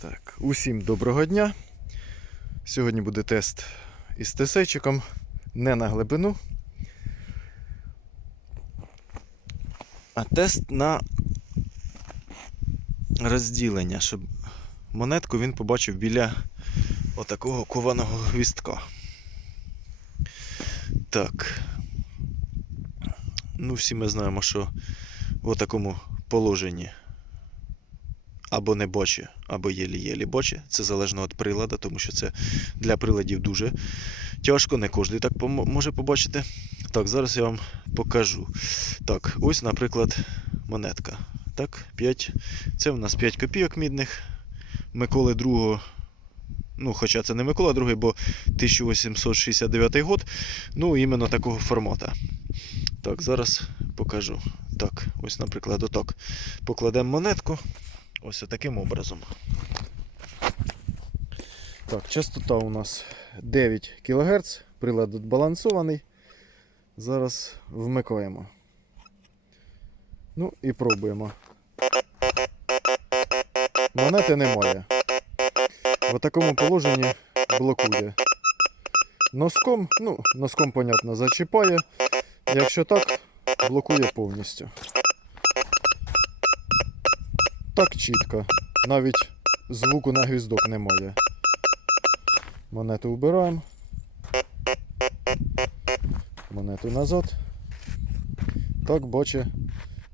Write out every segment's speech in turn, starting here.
Так, усім доброго дня. Сьогодні буде тест із тесейчиком не на глибину. А тест на розділення, щоб монетку він побачив біля отакого кованого гвістка. Так. Ну, всі ми знаємо, що в такому положенні або не бочі, або єлі-єлі бочі. Це залежно від прилада, тому що це для приладів дуже тяжко, не кожен так може побачити. Так, зараз я вам покажу. Так, ось, наприклад, монетка. Так, 5. Це у нас 5 копійок мідних. Миколи II. Ну, хоча це не Микола II, бо 1869 год. Ну, іменно такого формата. Так, зараз покажу. Так, ось, наприклад, отак. Покладемо монетку. Ось таким образом. Так, частота у нас 9 кГц, прилад відбалансований. Зараз вмикаємо. Ну і пробуємо. Монети немає. В такому положенні блокує. Носком, ну, носком, понятно, зачіпає. Якщо так, блокує повністю. Так чітко. Навіть звуку на гвіздок немає. Монету вбираємо. Монету назад. Так, бачу,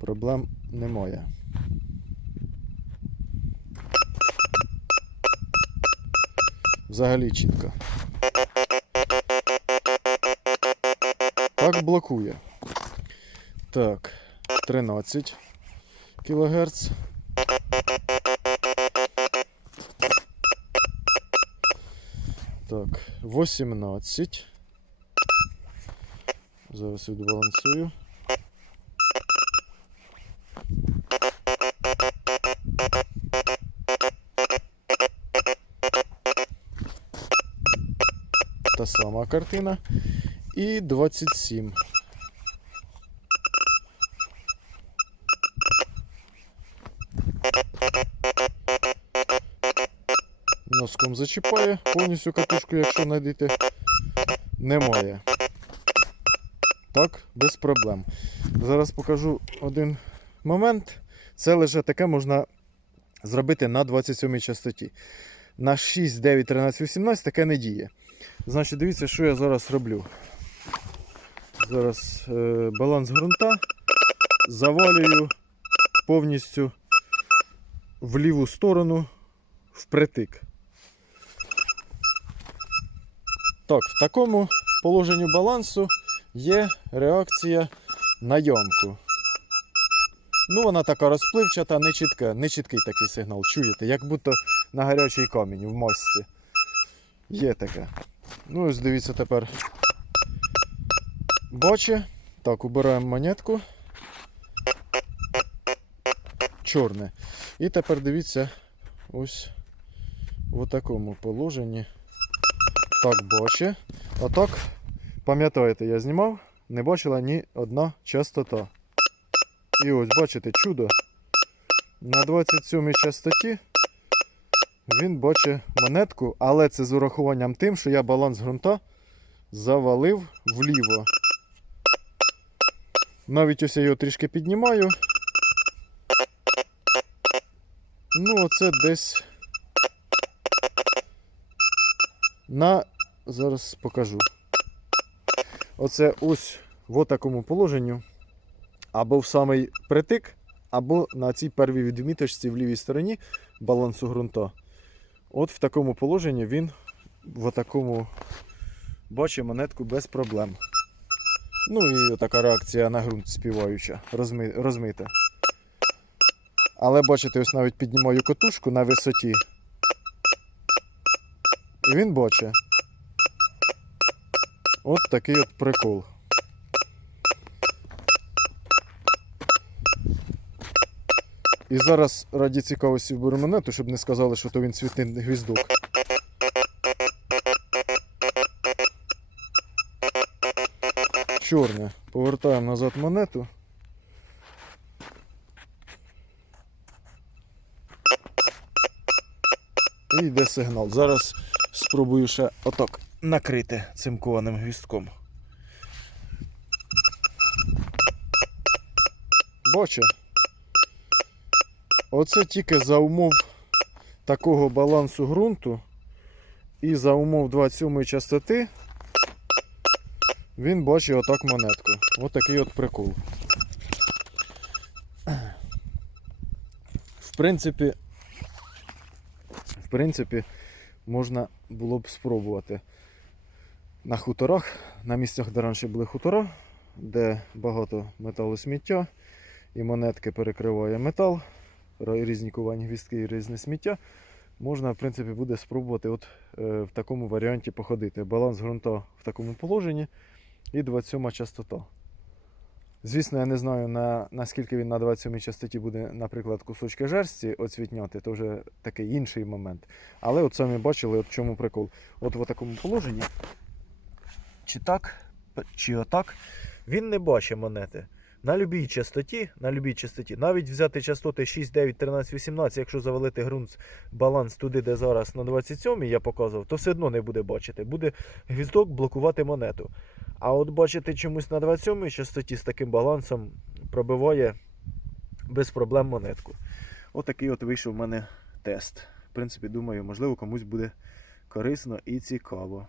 проблем немає. Взагалі чітко. Так блокує. Так, 13 кГц. Так, 18. Зараз відбалансую. Та сама картина. І 27. Носком зачіпає повністю катушку, якщо знайдете. Немає. Так, без проблем. Зараз покажу один момент. Це лише таке можна зробити на 27 частоті. На 6, 9, 13, 18 таке не діє. Значить, дивіться, що я зараз роблю. Зараз е, баланс ґрунта завалюю повністю в ліву сторону впритик. Так, в такому положенні балансу є реакція на ямку. Ну, вона така розпливчата, не чітка, не чіткий такий сигнал. Чуєте, як будто на гарячий камінь в мості. Є таке. Ну, ось дивіться тепер. Боче. Так, убираємо монетку. Чорне. І тепер дивіться ось в такому положенні. Так, бачу. Отак, пам'ятаєте, я знімав, не бачила ні одна частота. І ось, бачите, чудо. На 27-й частоті він бачить монетку, але це з урахуванням тим, що я баланс ґрунта завалив вліво. Навіть ось я його трішки піднімаю. Ну, оце десь на. Зараз покажу. Оце ось в такому положенні. Або в самий притик, або на цій первій відміточці в лівій стороні балансу ґрунта. От в такому положенні він в такому бачить монетку без проблем. Ну і така реакція на ґрунт співаюча, розми, розмита. Але бачите, ось навіть піднімаю котушку на висоті. І він бачить. От такий от прикол. І зараз раді цікавості вберу монету, щоб не сказали, що то він цвітний гвіздок. Чорне. Повертаємо назад монету. І йде сигнал. Зараз спробую ще отак накрити цим кованим гвістком. Бачу. Оце тільки за умов такого балансу ґрунту і за умов 27 частоти він бачить отак монетку. Ось такий от прикол. В принципі, в принципі, можна було б спробувати на хуторах, на місцях, де раніше були хутора, де багато металосміття, і монетки перекриває метал, різні ковані гвістки і різне сміття. Можна, в принципі, буде спробувати от, е, в такому варіанті походити. Баланс ґрунта в такому положенні і 27 частота. Звісно, я не знаю, на, наскільки він на 27 частоті буде, наприклад, кусочки жерсті оцвітняти, то вже такий інший момент. Але от самі бачили, от чому прикол. От в такому положенні, чи так, чи отак, він не бачить монети. На любій частоті, на любій частоті, навіть взяти частоти 6, 9, 13, 18, якщо завалити ґрунт баланс туди, де зараз на 27 я показував, то все одно не буде бачити. Буде гвіздок блокувати монету. А от бачити чомусь на 27 частоті з таким балансом пробиває без проблем монетку. Отакий от вийшов в мене тест. В принципі, думаю, можливо, комусь буде корисно і цікаво.